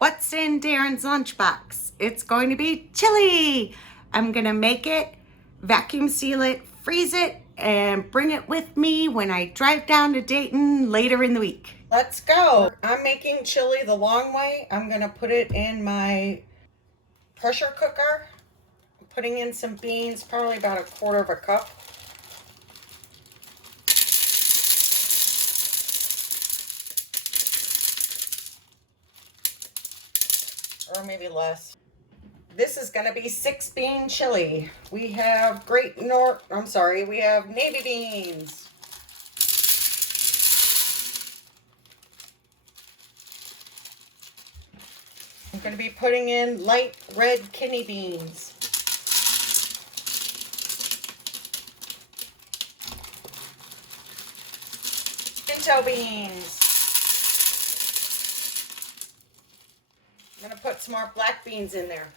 What's in Darren's lunchbox? It's going to be chili. I'm gonna make it, vacuum seal it, freeze it, and bring it with me when I drive down to Dayton later in the week. Let's go. I'm making chili the long way. I'm gonna put it in my pressure cooker. I'm putting in some beans, probably about 1/4 cup. Or maybe less. This is going to be 6-bean chili. We have we have navy beans. I'm going to be putting in light red kidney beans. Pinto beans. I'm going to put some more black beans in there.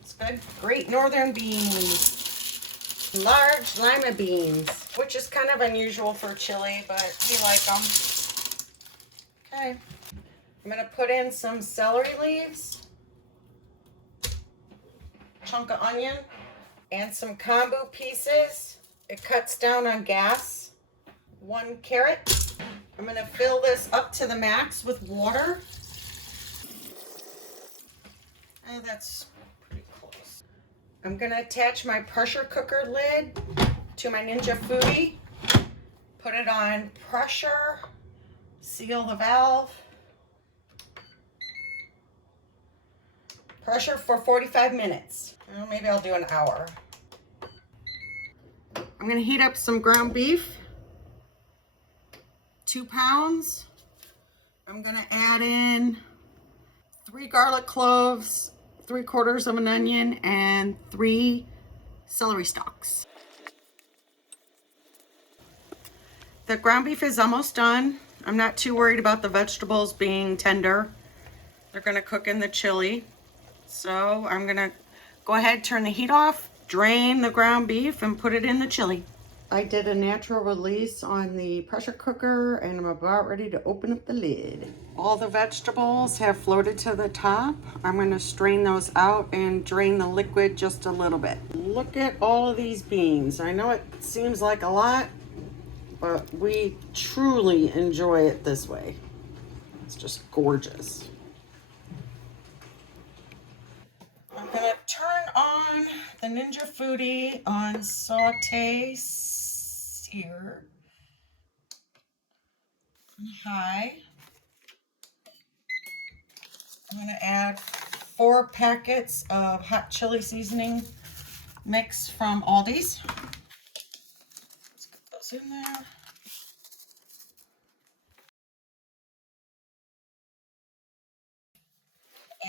It's good. Great northern beans. Large lima beans, which is kind of unusual for chili, but we like them. Okay. I'm going to put in some celery leaves, chunk of onion, and some Kombu pieces. It cuts down on gas. 1 carrot. I'm going to fill this up to the max with water. Oh, that's pretty close. I'm going to attach my pressure cooker lid to my Ninja Foodi. Put it on pressure. Seal the valve. Pressure for 45 minutes. Well, maybe I'll do an hour. I'm going to heat up some ground beef. 2 pounds. I'm going to add in 3 garlic cloves, 3/4 of an onion, and 3 celery stalks. The ground beef is almost done. I'm not too worried about the vegetables being tender. They're going to cook in the chili. So I'm going to go ahead, turn the heat off, drain the ground beef, and put it in the chili. I did a natural release on the pressure cooker and I'm about ready to open up the lid. All the vegetables have floated to the top. I'm going to strain those out and drain the liquid just a little bit. Look at all of these beans. I know it seems like a lot, but we truly enjoy it this way. It's just gorgeous. I'm going to turn on the Ninja Foodi on saute sear. High. I'm going to add 4 packets of hot chili seasoning mix from Aldi's. Let's get those in there.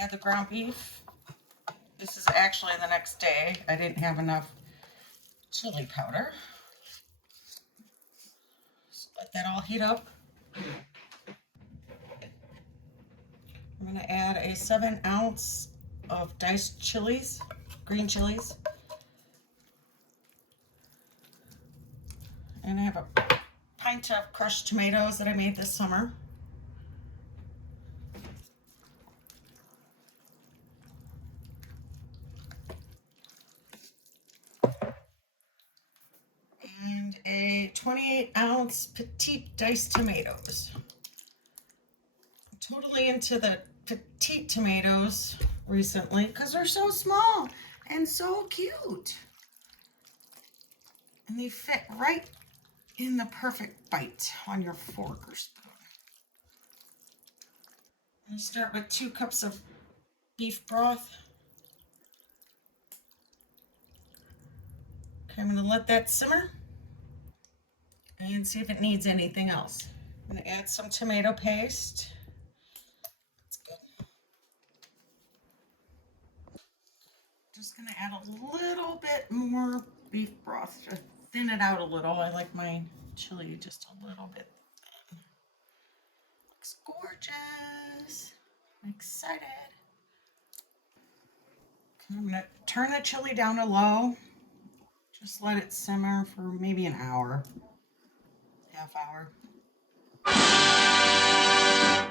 Add the ground beef. This is actually the next day. I didn't have enough chili powder. Just let that all heat up. I'm going to add a 7 ounce of diced chilies, green chilies. And I have a pint of crushed tomatoes that I made this summer. And a 28 ounce petite diced tomatoes. I'm totally into the petite tomatoes recently because they're so small and so cute. And they fit right in the perfect bite on your fork or spoon. I'm going to start with 2 cups of beef broth. Okay, I'm going to let that simmer and see if it needs anything else. I'm going to add some tomato paste. That's good. Just going to add a little bit more beef broth to thin it out a little. I like my chili just a little bit thin. Looks gorgeous. I'm excited. Okay, I'm going to turn the chili down to low. Just let it simmer for maybe an hour, half hour.